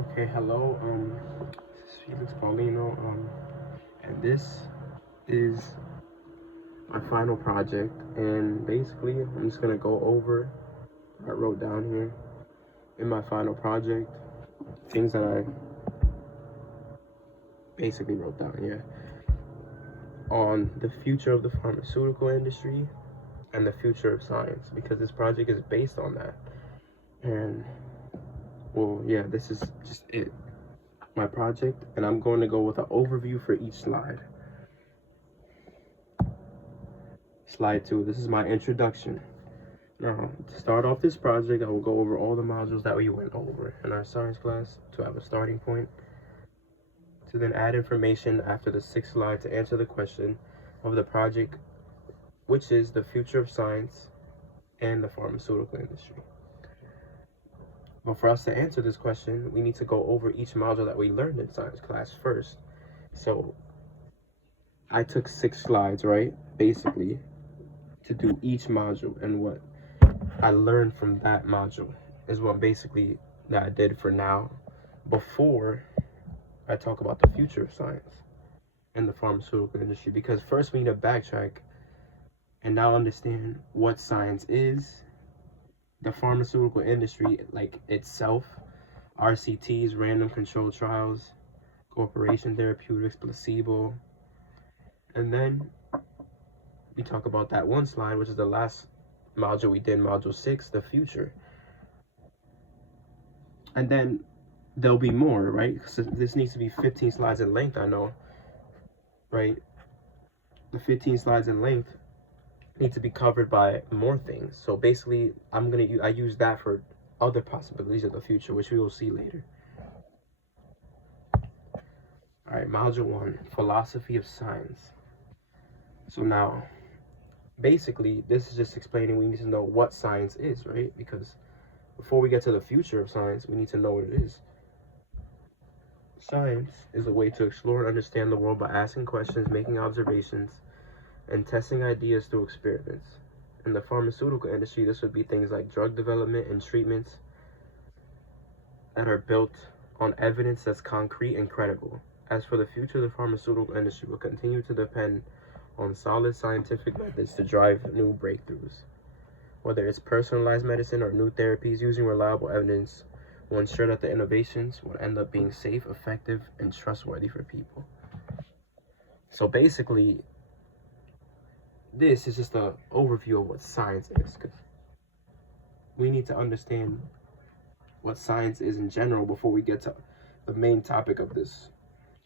Okay, hello. This is Felix Paulino. And this is my final project. And basically, I'm just gonna go over what I wrote down here in my final project, things that I basically wrote down here on the future of the pharmaceutical industry and the future of science, because this project is based on that. And well, yeah, this is just it, my project, and I'm going to go with an overview for each slide. Slide 2, this is my introduction. Now, to start off this project, I will go over all the modules that we went over in our science class to have a starting point, to then add information after the sixth slide to answer the question of the project, which is the future of science and the pharmaceutical industry. But for us to answer this question, we need to go over each module that we learned in science class first. So I took 6 slides, right, basically, to do each module, and what I learned from that module is what basically that I did for now, before I talk about the future of science and the pharmaceutical industry. Because first we need to backtrack and now understand what science is, the pharmaceutical industry like itself, RCTs, random controlled trials, corporation therapeutics, placebo, and then we talk about that one slide, which is the last module we did, module 6, the future. And then there'll be more, right? So this needs to be 15 slides in length, I know, right? The 15 slides in length need to be covered by more things. So basically, I use that for other possibilities of the future, which we will see later. All right, module 1, philosophy of science. So now, basically, this is just explaining we need to know what science is, right? Because before we get to the future of science, we need to know what it is. Science is a way to explore and understand the world by asking questions, making observations, and testing ideas through experiments. In the pharmaceutical industry, this would be things like drug development and treatments that are built on evidence that's concrete and credible. As for the future, the pharmaceutical industry will continue to depend on solid scientific methods to drive new breakthroughs. Whether it's personalized medicine or new therapies, using reliable evidence will ensure that the innovations will end up being safe, effective, and trustworthy for people. So basically, this is just an overview of what science is, because we need to understand what science is in general before we get to the main topic of this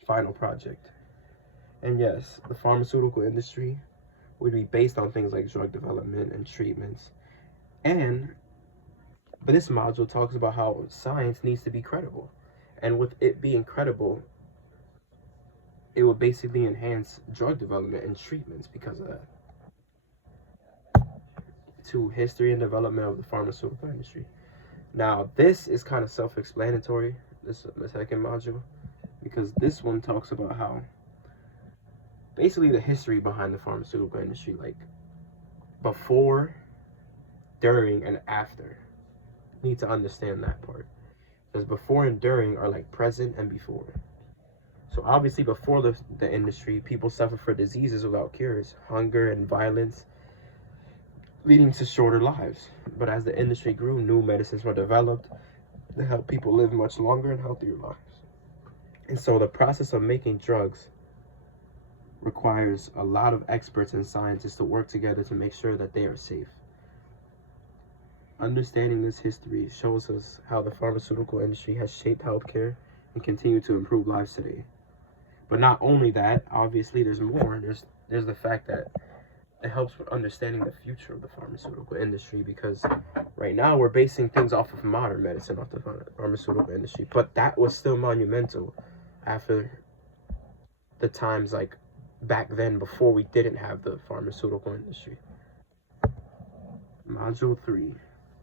final project. And yes, the pharmaceutical industry would be based on things like drug development and treatments. But this module talks about how science needs to be credible. And with it being credible, it will basically enhance drug development and treatments because of that. To history and development of the pharmaceutical industry. Now, this is kind of self-explanatory, this the second module, because this one talks about how basically the history behind the pharmaceutical industry, like before, during, and after. You need to understand that part, because before and during are like present and before. So obviously before the industry, people suffer for diseases without cures, hunger and violence, leading to shorter lives. But as the industry grew, new medicines were developed to help people live much longer and healthier lives. And so the process of making drugs requires a lot of experts and scientists to work together to make sure that they are safe. Understanding this history shows us how the pharmaceutical industry has shaped healthcare and continue to improve lives today. But not only that, obviously there's more. There's the fact that it helps with understanding the future of the pharmaceutical industry, because right now we're basing things off of modern medicine, off the pharmaceutical industry, but that was still monumental after the times like back then, before we didn't have the pharmaceutical industry. Module 3,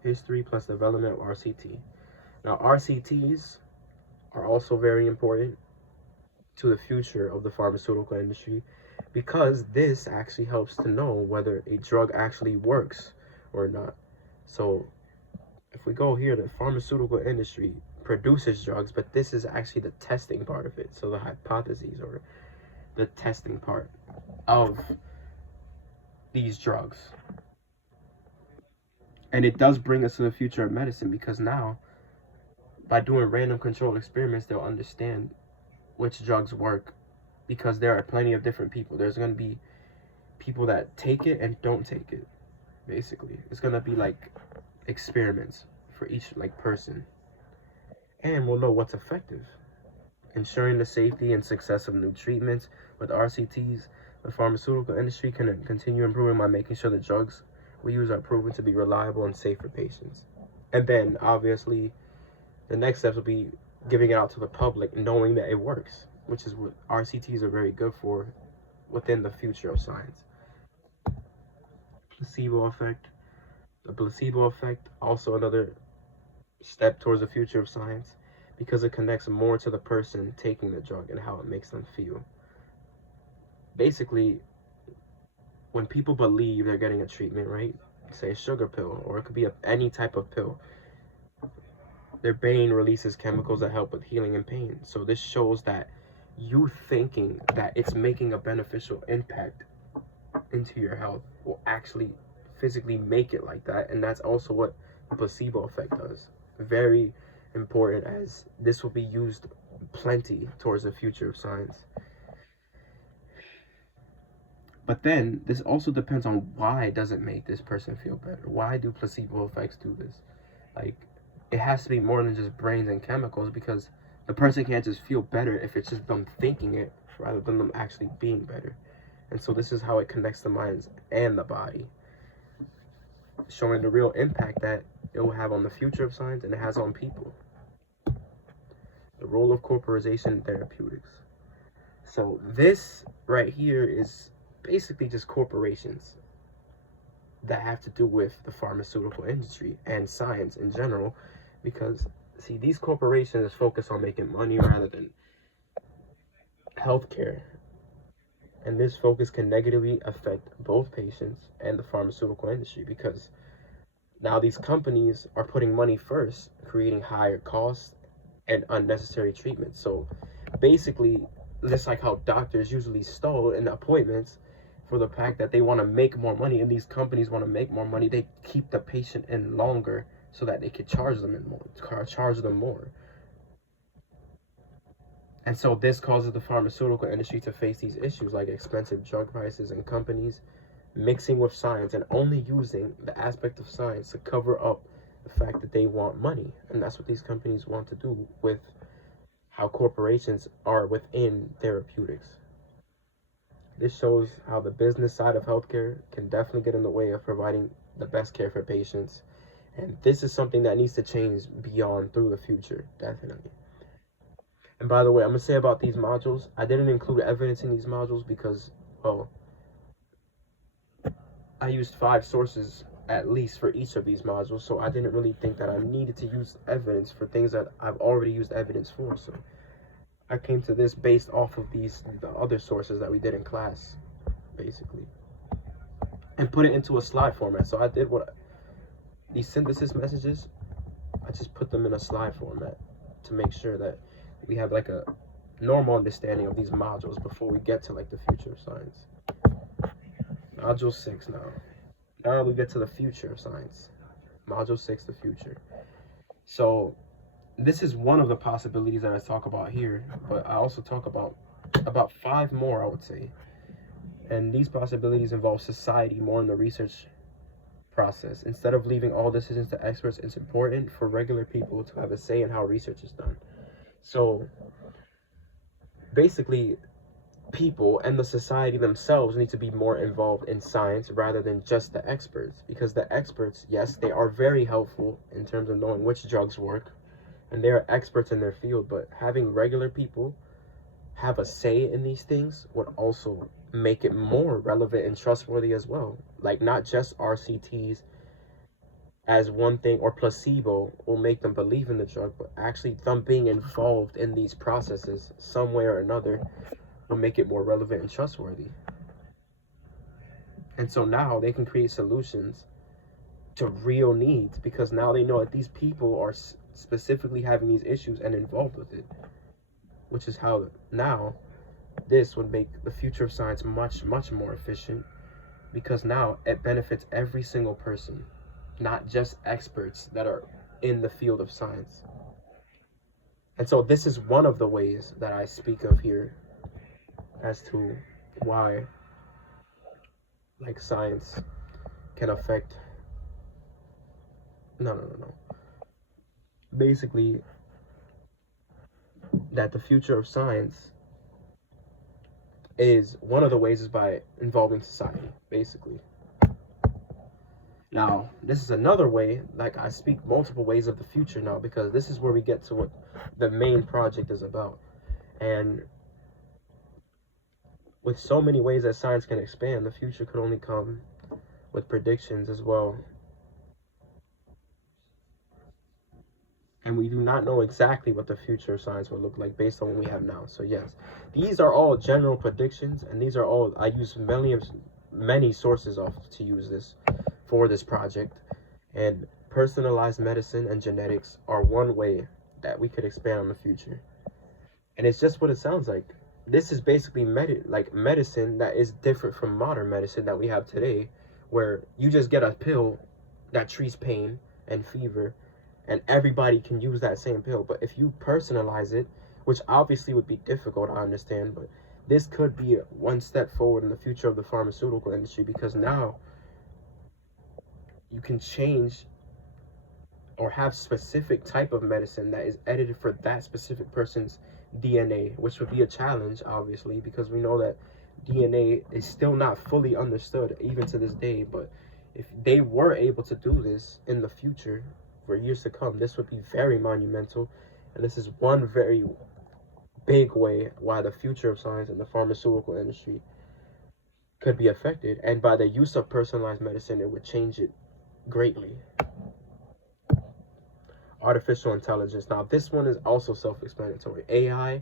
history plus development of RCT. Now, RCTs are also very important to the future of the pharmaceutical industry, because this actually helps to know whether a drug actually works or not. So if we go here, the pharmaceutical industry produces drugs, but this is actually the testing part of it. So the hypotheses, or the testing part of these drugs. And it does bring us to the future of medicine, because now, by doing random controlled experiments, they'll understand which drugs work, because there are plenty of different people. There's going to be people that take it and don't take it, basically. It's going to be like experiments for each like person. And we'll know what's effective. Ensuring the safety and success of new treatments with RCTs, the pharmaceutical industry can continue improving by making sure the drugs we use are proven to be reliable and safe for patients. And then, obviously, the next steps will be giving it out to the public, knowing that it works, which is what RCTs are very good for within the future of science. Placebo effect. The placebo effect, also another step towards the future of science, because it connects more to the person taking the drug and how it makes them feel. Basically, when people believe they're getting a treatment, right? Say a sugar pill, or it could be any type of pill, their brain releases chemicals that help with healing and pain. So this shows that you thinking that it's making a beneficial impact into your health will actually physically make it like that. And that's also what the placebo effect does. Very important, as this will be used plenty towards the future of science. But then this also depends on why does it make this person feel better. Why do placebo effects do this? Like, it has to be more than just brains and chemicals, because the person can't just feel better if it's just them thinking it rather than them actually being better. And so this is how it connects the minds and the body, showing the real impact that it will have on the future of science and it has on people. The role of corporatization in therapeutics. So this right here is basically just corporations that have to do with the pharmaceutical industry and science in general, because see, these corporations focus on making money rather than healthcare, and this focus can negatively affect both patients and the pharmaceutical industry, because now these companies are putting money first, creating higher costs and unnecessary treatment. So basically, just like how doctors usually stall in appointments for the fact that they want to make more money, and these companies want to make more money, they keep the patient in longer so that they could charge them more. And so this causes the pharmaceutical industry to face these issues like expensive drug prices and companies mixing with science and only using the aspect of science to cover up the fact that they want money. And that's what these companies want to do with how corporations are within therapeutics. This shows how the business side of healthcare can definitely get in the way of providing the best care for patients. And this is something that needs to change beyond through the future, definitely. And by the way, I'm going to say about these modules, I didn't include evidence in these modules because, well, I used 5 sources at least for each of these modules, so I didn't really think that I needed to use evidence for things that I've already used evidence for. So I came to this based off of the other sources that we did in class, basically, and put it into a slide format. So I did these synthesis messages, I just put them in a slide format to make sure that we have like a normal understanding of these modules before we get to like the future of science. Module 6 now. Now we get to the future of science. Module 6, the future. So this is one of the possibilities that I talk about here, but I also talk about 5 more, I would say. And these possibilities involve society more in the research process. Instead of leaving all decisions to experts, it's important for regular people to have a say in how research is done. So basically, people and the society themselves need to be more involved in science rather than just the experts, because the experts, yes, they are very helpful in terms of knowing which drugs work, and they are experts in their field, but having regular people have a say in these things would also make it more relevant and trustworthy as well. Like, not just RCTs as one thing, or placebo will make them believe in the drug, but actually them being involved in these processes some way or another will make it more relevant and trustworthy. And so now they can create solutions to real needs, because now they know that these people are specifically having these issues and involved with it, which is how now this would make the future of science much, much more efficient, because now it benefits every single person, not just experts that are in the field of science. And so this is one of the ways that I speak of here as to why, like, science can affect, no. Basically, that the future of science is, one of the ways is by involving society, basically. Now, this is another way, like, I speak multiple ways of the future now, because this is where we get to what the main project is about. And with so many ways that science can expand, the future could only come with predictions as well. And we do not know exactly what the future of science will look like based on what we have now. So yes, these are all general predictions, and these are all, I use many sources to use this for this project. And personalized medicine and genetics are one way that we could expand on the future. And it's just what it sounds like. This is basically medicine that is different from modern medicine that we have today, where you just get a pill that treats pain and fever, and everybody can use that same pill. But if you personalize it, which obviously would be difficult, I understand, but this could be one step forward in the future of the pharmaceutical industry, because now you can change or have specific type of medicine that is edited for that specific person's DNA, which would be a challenge, obviously, because we know that DNA is still not fully understood even to this day. But if they were able to do this in the future, for years to come, this would be very monumental. And this is one very big way why the future of science and the pharmaceutical industry could be affected. And by the use of personalized medicine, it would change it greatly. Artificial intelligence. Now, this one is also self-explanatory. AI.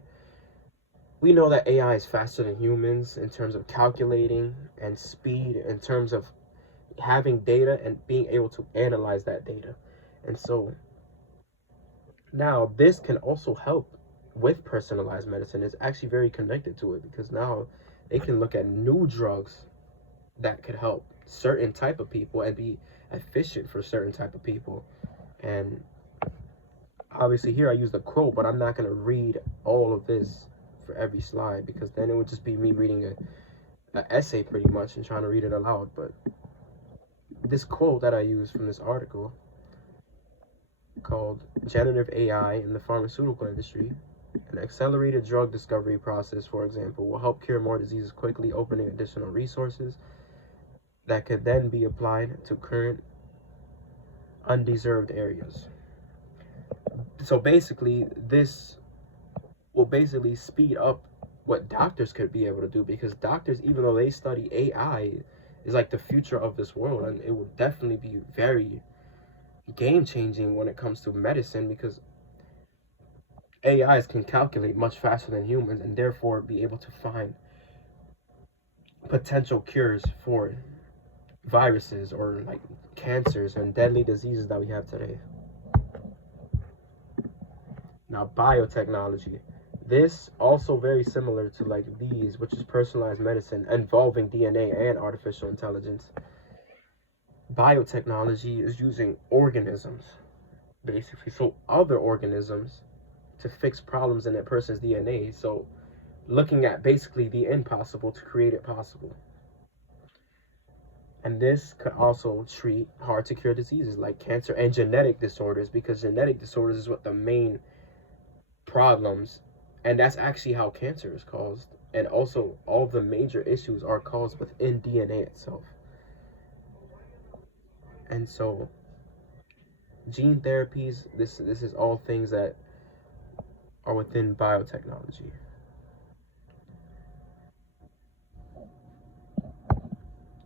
We know that AI is faster than humans in terms of calculating and speed, in terms of having data and being able to analyze that data. And so now this can also help with personalized medicine. It's actually very connected to it, because now they can look at new drugs that could help certain type of people and be efficient for certain type of people. And obviously here I use the quote, but I'm not going to read all of this for every slide, because then it would just be me reading an essay pretty much and trying to read it aloud. But this quote that I use from this article called "Generative AI in the Pharmaceutical Industry, an accelerated drug discovery process, for example, will help cure more diseases quickly, opening additional resources that could then be applied to current undeserved areas." So basically, this will basically speed up what doctors could be able to do, because doctors, even though they study AI, is like the future of this world, and it will definitely be very game-changing when it comes to medicine, because AIs can calculate much faster than humans and therefore be able to find potential cures for viruses or like cancers and deadly diseases that we have today. Now, biotechnology. This also very similar to like these, which is personalized medicine involving DNA and artificial intelligence. Biotechnology is using organisms, basically, so other organisms, to fix problems in a person's DNA. So looking at basically the impossible to create it possible. And this could also treat hard to cure diseases like cancer and genetic disorders, because genetic disorders is what the main problems, and that's actually how cancer is caused. And also all the major issues are caused within DNA itself. And so gene therapies, this is all things that are within biotechnology.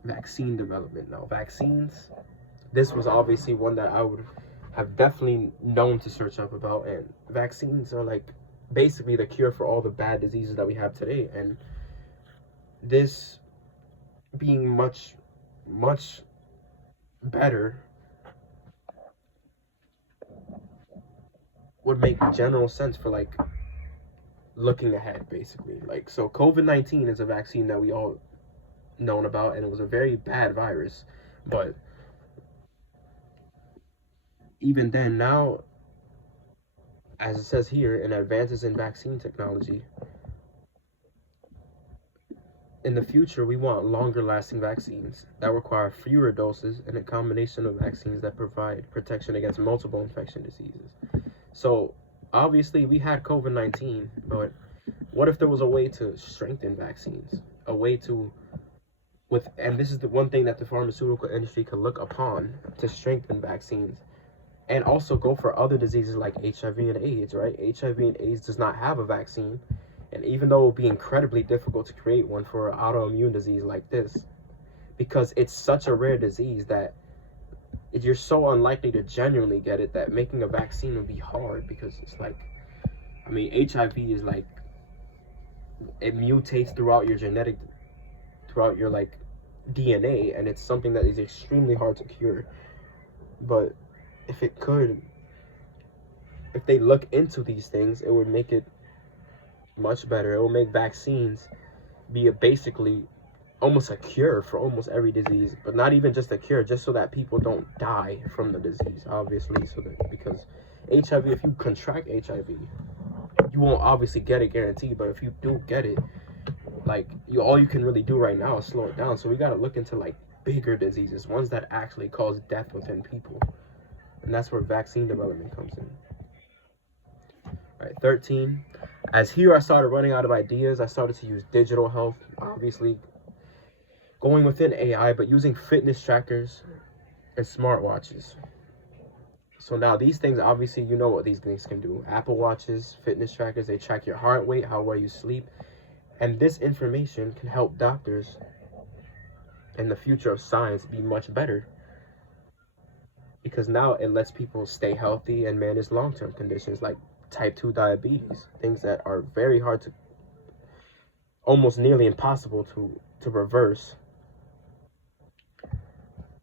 Vaccine development. Now, vaccines, this was obviously one that I would have definitely known to search up about. And vaccines are like basically the cure for all the bad diseases that we have today. And this being much, much better would make general sense for like looking ahead, basically. Like, so COVID-19 is a vaccine that we all known about, and it was a very bad virus. But even then, now, as it says here, in advances in vaccine technology, in the future, we want longer lasting vaccines that require fewer doses and a combination of vaccines that provide protection against multiple infection diseases. So obviously we had COVID-19, but what if there was a way to strengthen vaccines? A way to, and this is the one thing that the pharmaceutical industry could look upon to strengthen vaccines, and also go for other diseases like HIV and AIDS, right? HIV and AIDS does not have a vaccine. And even though it would be incredibly difficult to create one for an autoimmune disease like this, because it's such a rare disease that you're so unlikely to genuinely get it, that making a vaccine would be hard. Because it's like, I mean, HIV is like, it mutates throughout your like DNA, and it's something that is extremely hard to cure. But if they look into these things, it would make it much better. It will make vaccines be basically almost a cure for almost every disease, but not even just a cure, just so that people don't die from the disease, obviously. So that, because HIV, if you contract HIV, you won't obviously get it guaranteed, but if you do get it, like, all you can really do right now is slow it down. So we got to look into like bigger diseases, ones that actually cause death within people, and that's where vaccine development comes in. All right, 13. As here I started running out of ideas, I started to use digital health, obviously going within AI, but using fitness trackers and smartwatches. So now these things, obviously, you know what these things can do. Apple Watches, fitness trackers, they track your heart rate, how well you sleep. And this information can help doctors in the future of science be much better, because now it lets people stay healthy and manage long-term conditions like type 2 diabetes, things that are very hard to, almost nearly impossible to reverse.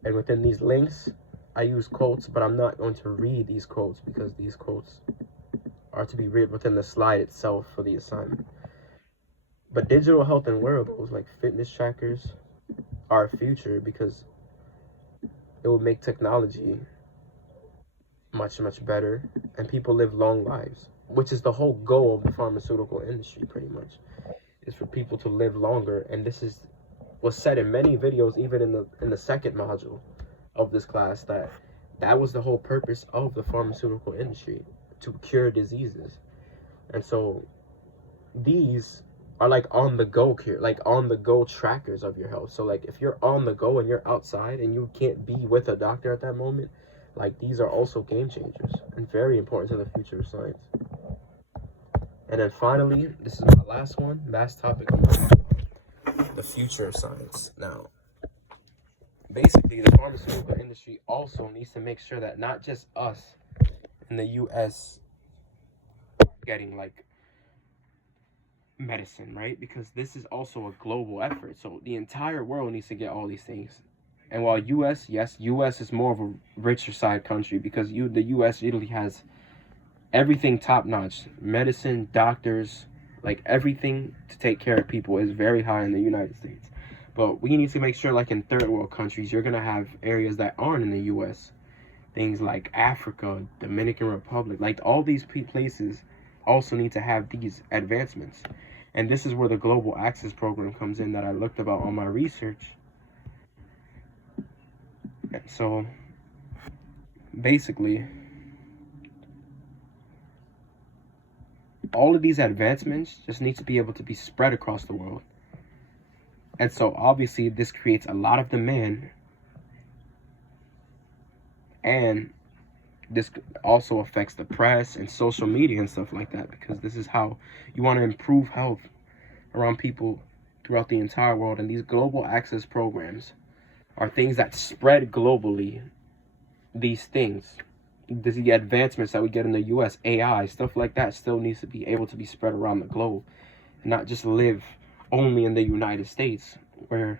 And within these links, I use quotes, but I'm not going to read these quotes because these quotes are to be read within the slide itself for the assignment. But digital health and wearables like fitness trackers are a future, because it will make technology much, much better, and people live long lives, which is the whole goal of the pharmaceutical industry, pretty much, is for people to live longer. And this was said in many videos, even in the second module of this class, that was the whole purpose of the pharmaceutical industry, to cure diseases. And so these are like on the go cure, like on the go trackers of your health. So like if you're on the go and you're outside and you can't be with a doctor at that moment, like, these are also game changers and very important to the future of science. And then finally, this is my last topic, the future of science. Now, basically, the pharmaceutical industry also needs to make sure that not just us in the US are getting like medicine, right? Because this is also a global effort. So the entire world needs to get all these things. And while US is more of a richer side country, because the US Italy has everything top notch, medicine, doctors, like everything to take care of people is very high in the United States. But we need to make sure, like in third world countries, you're gonna have areas that aren't in the US, things like Africa, Dominican Republic, like all these places also need to have these advancements. And this is where the Global Access Program comes in that I looked about on my research. So basically, all of these advancements just need to be able to be spread across the world. And so obviously this creates a lot of demand, and this also affects the press and social media and stuff like that, because this is how you want to improve health around people throughout the entire world. And these global access programs are things that spread globally. These things, the advancements that we get in the US, AI, stuff like that, still needs to be able to be spread around the globe, and not just live only in the United States, where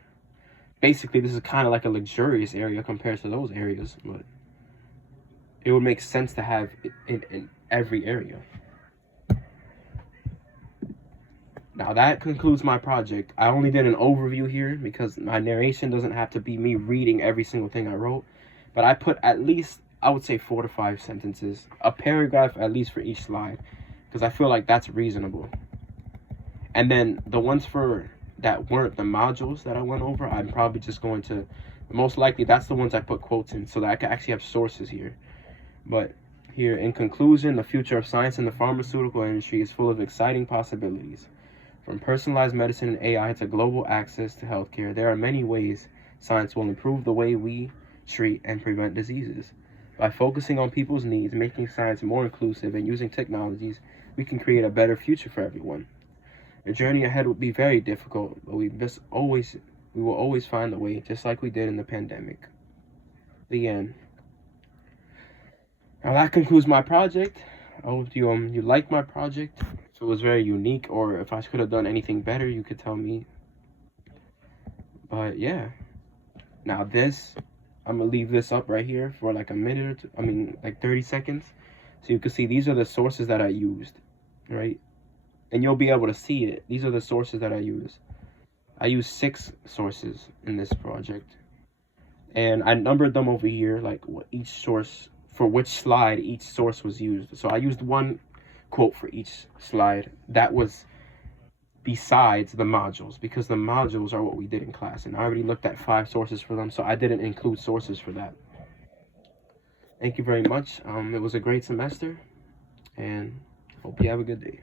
basically this is kind of like a luxurious area compared to those areas. But it would make sense to have every area. Now that concludes my project. I only did an overview here because my narration doesn't have to be me reading every single thing I wrote, but I put at least, I would say 4 to 5 sentences, a paragraph at least for each slide, because I feel like that's reasonable. And then the ones that weren't the modules that I went over, I'm probably just going to, most likely that's the ones I put quotes in so that I can actually have sources here. But here, in conclusion, the future of science in the pharmaceutical industry is full of exciting possibilities. From personalized medicine and AI to global access to healthcare, there are many ways science will improve the way we treat and prevent diseases. By focusing on people's needs, making science more inclusive, and using technologies, we can create a better future for everyone. The journey ahead will be very difficult, but we will always find a way, just like we did in the pandemic. The end. Now that concludes my project. I hope you like my project. If it was very unique, or if I could have done anything better, you could tell me. But yeah. Now this, I'm gonna leave this up right here for like a minute or two, like 30 seconds. So you can see these are the sources that I used, right? And you'll be able to see it. These are the sources that I use. I used 6 sources in this project. And I numbered them over here, like what each source, for which slide each source was used. So I used one quote for each slide that was besides the modules, because the modules are what we did in class, and I already looked at 5 sources for them, so I didn't include sources for that. Thank you very much. It was a great semester, and hope you have a good day.